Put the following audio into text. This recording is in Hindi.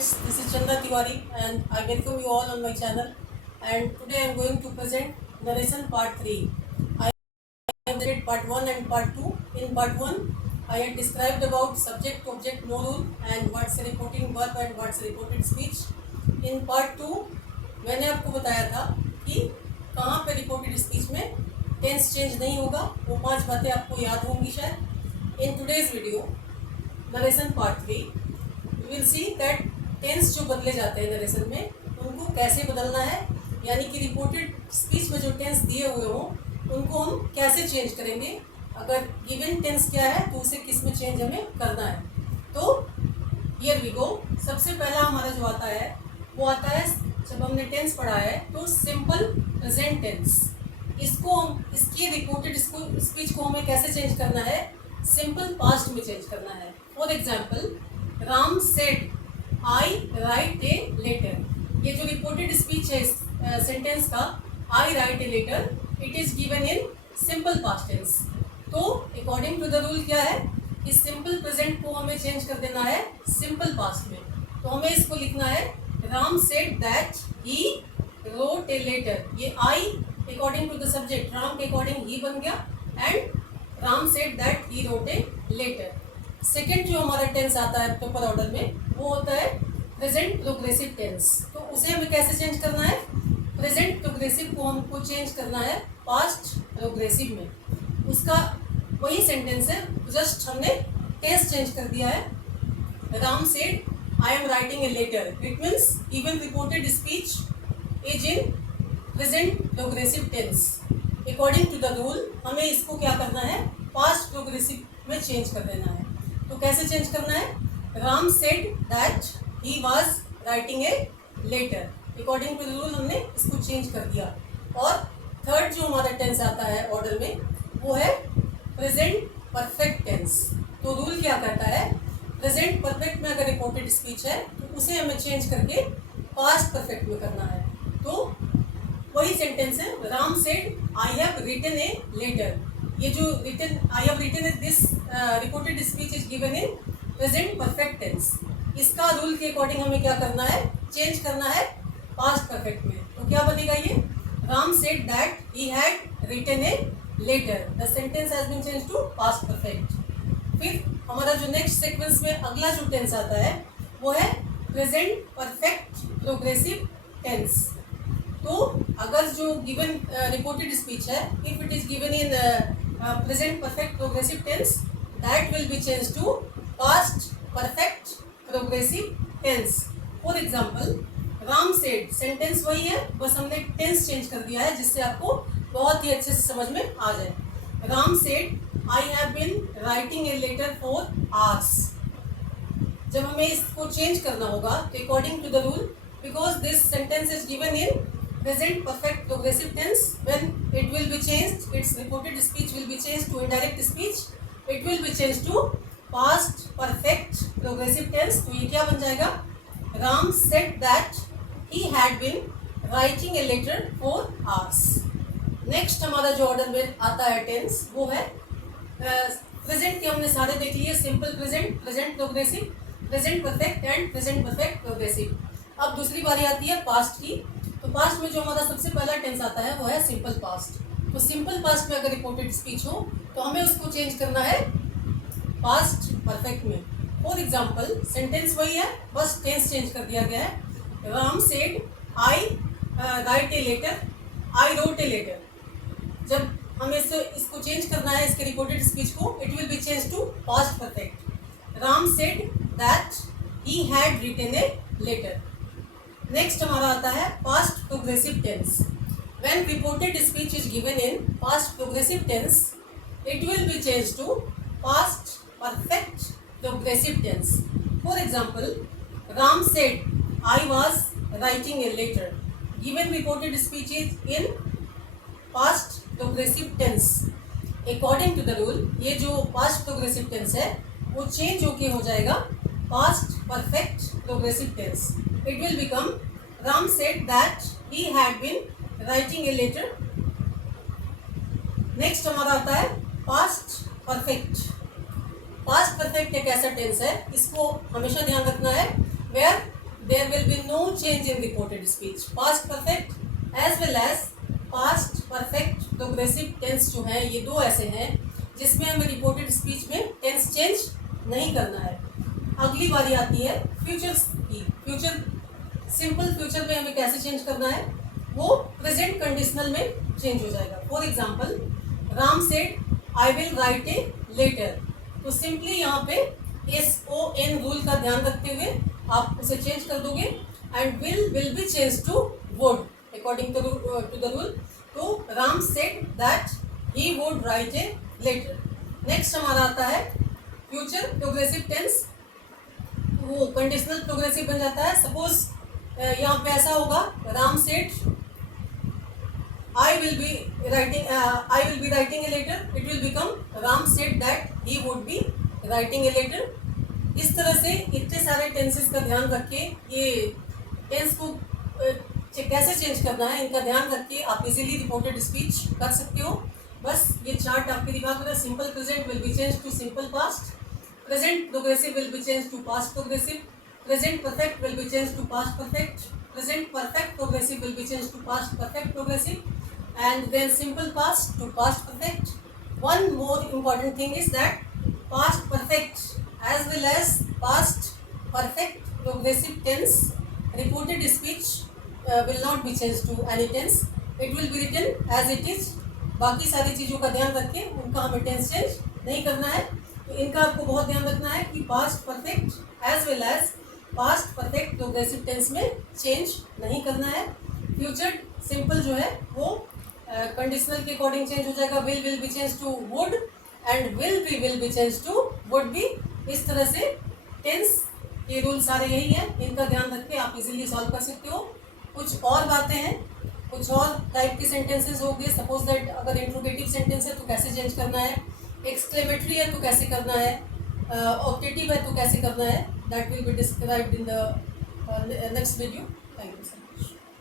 friends, this is Chanda Tiwari and I welcome you all on my channel, and today I am going to present narration part 3. I have presented part 1 and part 2. In part 1, I had described about subject object no rule and what's a reporting verb and what's a reported speech. In part 2, मैंने आपको बताया था कि कहाँ पे रिपोर्टेड स्पीच में टेंस चेंज नहीं होगा. वो 5 बातें आपको याद होंगी शायद. In today's video, narration part 3, we will see that tense जो बदले जाते हैं नरेशन में उनको कैसे बदलना है, यानी कि रिपोर्टेड स्पीच में जो टेंस दिए हुए हों उनको हम कैसे चेंज करेंगे. अगर गिवन टेंस क्या है तो उसे किस में चेंज हमें करना है. तो हियर वी गो. सबसे पहला हमारा जो आता है वो आता है, जब हमने टेंस पढ़ा है तो सिंपल प्रेजेंट टेंस. इसको हम इसकी रिपोर्टेड स्पीच को हमें कैसे चेंज करना है, सिंपल पास्ट में चेंज करना है. For example, Ram said I write a letter. ये जो रिपोर्टेड स्पीच है इस सेंटेंस का, I write a letter, it is given in simple past tense. तो अकॉर्डिंग टू द रूल क्या है, इस सिंपल प्रेजेंट को हमें चेंज कर देना है सिंपल पास्ट में. तो हमें इसको लिखना है Ram said that he wrote a letter. ये I according to the subject, Ram के अकॉर्डिंग ही बन गया, and Ram said that he wrote a letter. Second जो हमारा टेंस आता है प्रॉपर ऑर्डर में वो होता है प्रेजेंट प्रोग्रेसिव टेंस. तो उसे हमें कैसे चेंज करना है, प्रेजेंट प्रोग्रेसिव को हमको चेंज करना है पास्ट प्रोग्रेसिव में. उसका वही सेंटेंस है, जस्ट हमने टेंस चेंज कर दिया है. Ram said I am writing a letter. It means even reported speech is in present progressive tense. According to the rule हमें इसको क्या करना है, पास्ट प्रोग्रेसिव में चेंज कर देना है. तो कैसे चेंज करना है, Ram said that he was writing a letter. According to the rule हमने इसको चेंज कर दिया. और थर्ड जो हमारा टेंस आता है ऑर्डर में वो है प्रेजेंट परफेक्ट टेंस. तो रूल क्या कहता है, प्रेजेंट परफेक्ट में अगर रिपोर्टेड स्पीच है तो उसे हमें चेंज करके पास्ट परफेक्ट में करना है. तो वही सेंटेंस है, Ram said I have written a letter. ये जो written I have written this reported speech is given in present perfect tense. इसका रूल के अकॉर्डिंग हमें क्या करना है, चेंज करना है पास्ट परफेक्ट में. तो क्या बनेगा ये, Ram said that he had written a letter. The sentence has been change to past perfect. फिर हमारा जो नेक्स्ट सीक्वेंस में अगला जो टेंस आता है वो है प्रेजेंट परफेक्ट प्रोग्रेसिव टेंस. तो अगर जो गिवन रिपोर्टेड स्पीच है, if it is given in present perfect progressive tense, that will be change to past perfect progressive tense. For example, Ram said, sentence वही है, बस हमने टेंस चेंज कर दिया है जिससे आपको बहुत ही अच्छे से समझ में आ जाए. Ram said I have been writing a letter for hours. जब हमें इसको चेंज करना होगा तो according to the rule, because this sentence is given in present perfect progressive tense, when it will be changed, its reported speech will be changed to indirect speech, it will be changed to past perfect progressive tense. तो ये क्या बन जाएगा, Ram said that he had been writing a letter for hours. Next हमारा जो ऑर्डर में आता है टेंस वो है प्रेजेंट के हमने सारे देख लिए, simple present, present progressive, present perfect and present perfect progressive. अब दूसरी बारी आती है पास्ट की. तो पास्ट में जो हमारा सबसे पहला टेंस आता है वो है सिंपल पास्ट. तो सिंपल पास्ट में अगर रिपोर्टेड स्पीच हो तो हमें उसको चेंज करना है पास्ट परफेक्ट में. फॉर एग्जाम्पल, सेंटेंस वही है, बस टेंस चेंज कर दिया गया है. Ram said I write a letter, I wrote a letter. जब हमें इसको चेंज करना है, इसके रिपोर्टेड स्पीच को, it will be change to past perfect. Ram said that he had written a letter. Next हमारा आता है past progressive tense. When reported speech is given in past progressive tense, it will be change to past perfect progressive tense. For example, Ram said I was writing a letter. Given reported speech is in past progressive tense. According to the rule ये जो पास्ट प्रोग्रेसिव टेंस है वो चेंज होके हो जाएगा past perfect progressive tense. It will become Ram said that he had been writing a letter. Next हमारा आता है पास्ट परफेक्ट. पास्ट परफेक्ट एक ऐसा टेंस है, इसको हमेशा ध्यान रखना है, where there will be no change in reported speech. Past perfect as well as past perfect progressive tense जो है, ये दो ऐसे हैं जिसमें हमें रिपोर्टेड स्पीच में टेंस चेंज नहीं करना है. अगली बारी आती है फ्यूचर की. फ्यूचर सिंपल फ्यूचर में हमें कैसे चेंज करना है, वो प्रेजेंट कंडीशनल में चेंज हो जाएगा. For example, Ram said I will write a letter. तो सिंपली यहाँ पे SON रूल का ध्यान रखते हुए आप उसे चेंज कर दोगे and will be change to would according to the rule. तो Ram said that he would write a letter. Next हमारा आता है फ्यूचर प्रोग्रेसिव टेंस. वो कंडीशनल प्रोग्रेसिव बन जाता है. सपोज यहाँ पे ऐसा होगा, Ram said I will be writing a letter. It will become Ram said that he would be writing a letter. इस तरह से इतने सारे टेंसेस का ध्यान रख के, ये टेंस को कैसे चेंज करना है इनका ध्यान रख के आप इजीली रिपोर्टेड स्पीच कर सकते हो. बस ये चार्ट आपके दिमाग में. Simple present will be change to simple past. Present progressive will be change to past progressive. Present perfect will be change to past perfect. Present perfect progressive will be changed to past perfect progressive, and then simple past to past perfect. One more important thing is that past perfect as well as past perfect progressive tense reported speech will not be changed to any tense. It will be written as it is. बाकी सारी चीज़ों का ध्यान रख के उनका हमें टेंस चेंज नहीं करना है. तो इनका आपको बहुत ध्यान रखना है कि past perfect as well as past perfect progressive tense में चेंज नहीं करना है. फ्यूचर सिंपल जो है वो कंडीशनल के अकॉर्डिंग चेंज हो जाएगा. Will be change to would and will be change to would be. इस तरह से टेंस के रूल सारे यही हैं. इनका ध्यान रख के आप इजीली सॉल्व कर सकते हो. कुछ और बातें हैं, कुछ और टाइप के सेंटेंसेस हो गए. सपोज दैट अगर इंट्रोगेटिव सेंटेंस है तो कैसे चेंज करना है, एक्सक्लेमेटरी है तो कैसे करना है, ऑब्जेक्टिव है तो कैसे करना है. That will be described in the next video. Thank you so much.